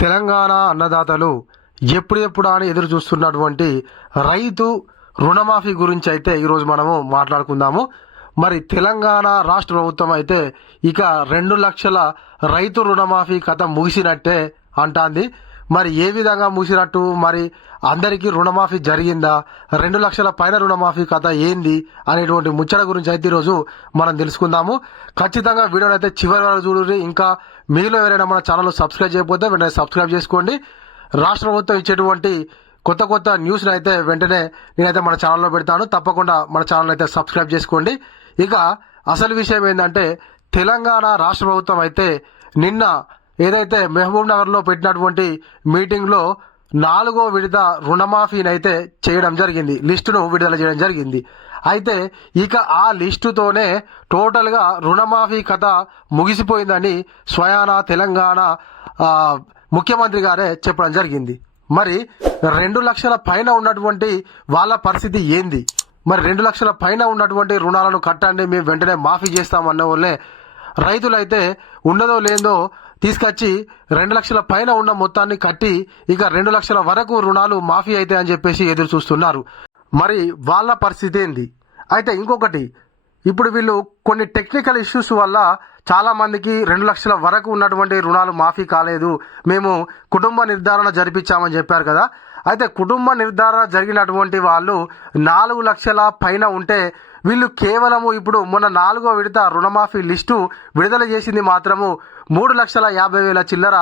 తెలంగాణ అన్నదాతలు ఎప్పుడెప్పుడా అని ఎదురు చూస్తున్నటువంటి రైతు రుణమాఫీ గురించి అయితే ఈరోజు మనము మాట్లాడుకుందాము. మరి తెలంగాణ రాష్ట్ర ప్రభుత్వం అయితే ఇక 2 లక్షల రైతు రుణమాఫీ కథ ముగిసినట్టే అంటాంది. మరి ఏ విధంగా ముగిసినట్టు, మరి అందరికీ రుణమాఫీ జరిగిందా, 2 లక్షల పైన రుణమాఫీ కథ ఏంది అనేటువంటి ముచ్చట గురించి అయితే ఈరోజు మనం తెలుసుకుందాము. ఖచ్చితంగా వీడియోని అయితే చివరి వరకు చూడండి. ఇంకా మీలో ఎవరైనా మన ఛానల్ సబ్స్క్రైబ్ చేయకపోతే వెంటనే సబ్స్క్రైబ్ చేసుకోండి. రాష్ట్ర ప్రభుత్వం ఇచ్చేటువంటి కొత్త కొత్త న్యూస్ అయితే వెంటనే నేనైతే మన ఛానల్లో పెడతాను. తప్పకుండా మన ఛానల్ అయితే సబ్స్క్రైబ్ చేసుకోండి. ఇక అసలు విషయం ఏంటంటే, తెలంగాణ రాష్ట్ర ప్రభుత్వం అయితే నిన్న ఏదైతే మహబూబ్ నగర్ లో పెట్టినటువంటి మీటింగ్ లో 4వ విడత రుణమాఫీని అయితే చేయడం జరిగింది, లిస్టును విడుదల చేయడం జరిగింది. అయితే ఇక ఆ లిస్టుతోనే టోటల్ గా రుణమాఫీ కథ ముగిసిపోయిందని స్వయాన తెలంగాణ ముఖ్యమంత్రి గారే చెప్పడం జరిగింది. మరి 2 లక్షల పైన ఉన్నటువంటి వాళ్ళ పరిస్థితి ఏంది? మరి 2 లక్షల పైన ఉన్నటువంటి రుణాలను కట్టండి, మేము వెంటనే మాఫీ చేస్తామన్న వాళ్ళే రైతులైతే ఉన్నదో లేదో తీసుకొచ్చి 2 లక్షల పైన ఉన్న మొత్తాన్ని కట్టి ఇక 2 లక్షల వరకు రుణాలు మాఫీ అయితే అని చెప్పేసి ఎదురు చూస్తున్నారు. మరి వాళ్ళ పరిస్థితి ఏంది? అయితే ఇంకొకటి, ఇప్పుడు వీళ్ళు కొన్ని టెక్నికల్ ఇష్యూస్ వల్ల చాలా మందికి 2 లక్షల వరకు ఉన్నటువంటి రుణాలు మాఫీ కాలేదు, మేము కుటుంబ నిర్ధారణ జరిపించామని చెప్పారు కదా. అయితే కుటుంబ నిర్ధారణ జరిగినటువంటి వాళ్ళు 4 లక్షల పైన ఉంటే వీళ్ళు కేవలము ఇప్పుడు మొన్న 4వ విడత రుణమాఫీ లిస్టు విడుదల చేసింది మాత్రము 3,50,000 చిల్లర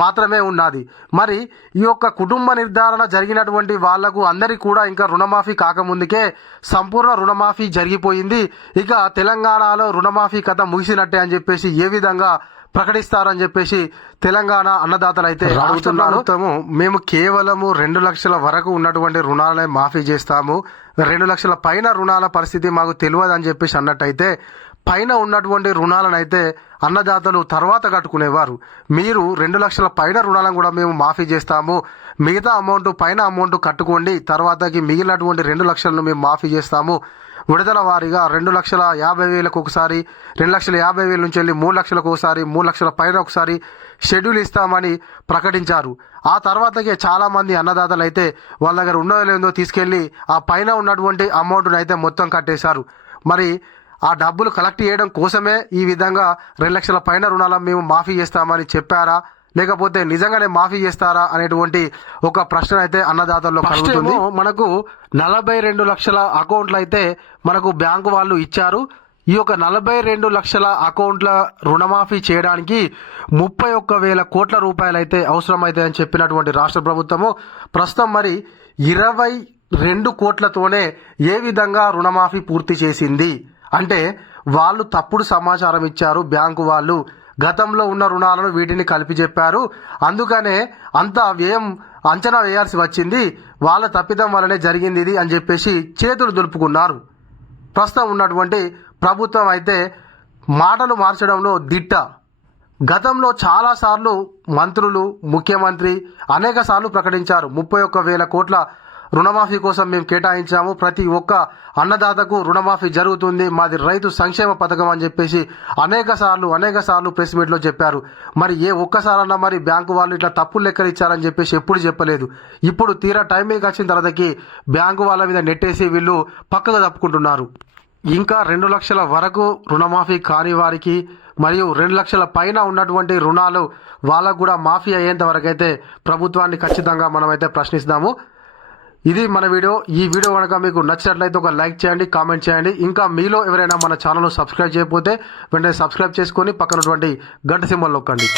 మాత్రమే ఉన్నది. మరి ఈ యొక్క కుటుంబ నిర్ధారణ జరిగినటువంటి వాళ్లకు అందరికీ కూడా ఇంకా రుణమాఫీ కాకముందుకే సంపూర్ణ రుణమాఫీ జరిగిపోయింది. ఇక తెలంగాణలో రుణమాఫీ కథ ముగిసినట్టే అని చెప్పేసి ఏ విధంగా ప్రకటిస్తారని చెప్పేసి తెలంగాణ అన్నదాతలు అయితే అడుగుతున్నారు. మేము కేవలము 2 లక్షల వరకు ఉన్నటువంటి రుణాలనే మాఫీ చేస్తాము, 2 లక్షల పైన రుణాల పరిస్థితి మాకు తెలియదు అని చెప్పేసి అన్నట్టయితే పైన ఉన్నటువంటి రుణాలను అయితే అన్నదాతలు తర్వాత కట్టుకునేవారు. మీరు 2 లక్షల పైన రుణాలను కూడా మేము మాఫీ చేస్తాము, మిగతా అమౌంట్ పైన అమౌంట్ కట్టుకోండి, తర్వాతకి మిగిలినటువంటి 2 లక్షలను మేము మాఫీ చేస్తాము. విడుదల వారీగా 2,50,000 ఒకసారి, 2,50,000 నుంచి వెళ్ళి 3 లక్షలకు ఒకసారి, 3 లక్షల పైన ఒకసారి షెడ్యూల్ ఇస్తామని ప్రకటించారు. ఆ తర్వాతకే చాలా మంది అన్నదాతలు అయితే వాళ్ళ దగ్గర ఉన్నదో లేదో తీసుకెళ్లి ఆ పైన ఉన్నటువంటి అమౌంట్ను అయితే మొత్తం కట్టేశారు. మరి ఆ డబ్బులు కలెక్ట్ చేయడం కోసమే ఈ విధంగా 2 లక్షల పైన రుణాలను మేము మాఫీ చేస్తామని చెప్పారా, లేకపోతే నిజంగానే మాఫీ చేస్తారా అనేటువంటి ఒక ప్రశ్న అయితే అన్నదాతల్లో కలుగుతుంది. మనకు 42 లక్షల అకౌంట్లు అయితే మనకు బ్యాంకు వాళ్ళు ఇచ్చారు. ఈ యొక్క 42 లక్షల అకౌంట్ల రుణమాఫీ చేయడానికి 31,000 కోట్ల రూపాయలు అయితే అవసరమైతే అని చెప్పినటువంటి రాష్ట్ర ప్రభుత్వము ప్రస్తుతం మరి 22 కోట్లతోనే ఏ విధంగా రుణమాఫీ పూర్తి చేసింది అంటే, వాళ్ళు తప్పుడు సమాచారం ఇచ్చారు. బ్యాంకు వాళ్ళు గతంలో ఉన్న రుణాలను వీటిని కలిపి చెప్పారు, అందుకనే అంత వ్యయం అంచనా వేయాల్సి వచ్చింది, వాళ్ళ తప్పిదం వల్లనే జరిగింది ఇది అని చెప్పేసి చేతులు దులుపుకున్నారు. ప్రస్తుతం ఉన్నటువంటి ప్రభుత్వం అయితే మాటలు మార్చడంలో దిట్ట. గతంలో చాలాసార్లు మంత్రులు, ముఖ్యమంత్రి అనేక సార్లు ప్రకటించారు 31,000 కోట్ల రుణమాఫీ కోసం మేము కేటాయించాము, ప్రతి ఒక్క అన్నదాతకు రుణమాఫీ జరుగుతుంది, మాది రైతు సంక్షేమ పథకం అని చెప్పేసి అనేక సార్లు ప్రెస్ మీట్ లో చెప్పారు. మరి ఏ ఒక్కసారన్నా మరి బ్యాంకు వాళ్ళు ఇట్లా తప్పులు లెక్కలు ఇచ్చారని చెప్పేసి ఎప్పుడు చెప్పలేదు. ఇప్పుడు తీరా టైమింగ్ వచ్చిన తర్వాతకి బ్యాంకు వాళ్ళ మీద నెట్టేసి వీళ్ళు పక్కగా తప్పుకుంటున్నారు. ఇంకా 2 లక్షల వరకు రుణమాఫీ కాని వారికి మరియు 2 లక్షల పైన ఉన్నటువంటి రుణాలు వాళ్ళకు కూడా మాఫీ అయ్యేంత వరకు అయితే ప్రభుత్వాన్ని ఖచ్చితంగా మనమైతే ప్రశ్నిస్తాము. ఇది మన వీడియో. ఈ వీడియో కనుక మీకు నచ్చినట్లయితే ఒక లైక్ చేయండి, కామెంట్ చేయండి. ఇంకా మీలో ఎవరైనా మన ఛానల్ సబ్స్క్రైబ్ చేయకపోతే వెంటనే సబ్స్క్రైబ్ చేసుకొని పక్కనటువంటి గంట సింబల్ నొక్కండి.